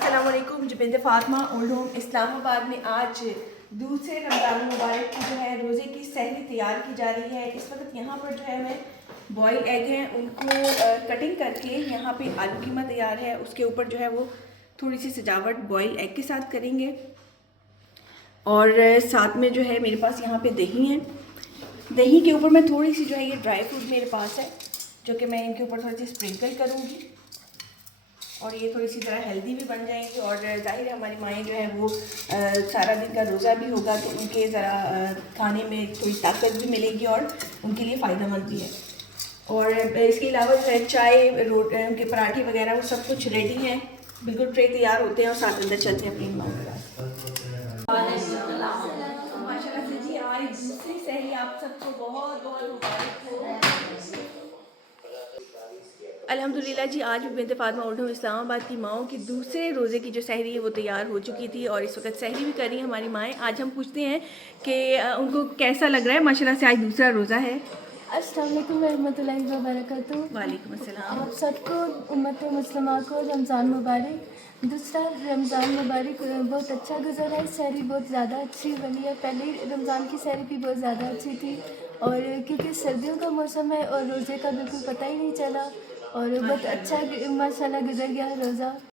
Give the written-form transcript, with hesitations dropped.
अस्सलाम वालेकुम। जी बिन्त फ़ातिमा ओल्ड होम इस्लामाबाद में आज दूसरे रमज़ान मुबारक की जो है रोज़े की सहरी तैयार की जा रही है। इस वक्त यहाँ पर जो है मैं बॉयल एग हैं उनको कटिंग करके यहाँ पे आलू कीमा तैयार है, उसके ऊपर जो है वो थोड़ी सी सजावट बॉयल एग के साथ करेंगे। और साथ में जो है मेरे पास यहाँ पे दही है। दही के ऊपर मैं थोड़ी सी जो है ये ड्राई फ्रूट मेरे पास है जो कि मैं इनके ऊपर थोड़ी सी स्प्रिंकल करूँगी और ये थोड़ी सी ज़रा हेल्दी भी बन जाएंगी। और ज़ाहिर है हमारी माएँ जो है वो सारा दिन का रोज़ा भी होगा तो उनके ज़रा खाने में थोड़ी ताकत भी मिलेगी और उनके लिए फ़ायदेमंद भी है। और इसके अलावा जो है चाय उनके पराठे वगैरह वो सब कुछ रेडी है, बिल्कुल ट्रे तैयार होते हैं और साथ अंदर चलते हैं अपनी माँ के पास। माशाल्लाह से जी आज दूसरी सहरी आप सबको बहुत बहुत मुबारक हो। अल्हम्दुलिल्लाह जी आज भी bint Fatima old home Islamabad की माओं की दूसरे रोज़े की जो सहरी है वो तैयार हो चुकी थी और इस वक्त सहरी भी कर रही हैं हमारी माएँ। आज हम पूछते हैं कि उनको कैसा लग रहा है। माशाल्लाह से आज दूसरा रोज़ा है। अस्सलाम वालेकुम रहमतुल्लाहि व बरकातुहू। वालेकुम अस्सलाम। आप सबको उम्मत मुस्लिमा को रमज़ान मुबारक। दूसरा रमज़ान मुबारक बहुत अच्छा गुजरा है। सहरी बहुत ज़्यादा अच्छी बनी है। पहले रमज़ान की सहरी भी बहुत ज़्यादा अच्छी थी और क्योंकि सर्दियों का मौसम है और रोज़े का बिल्कुल पता ही नहीं चला और बहुत अच्छा माशाल्लाह गुजर गया रोज़ा।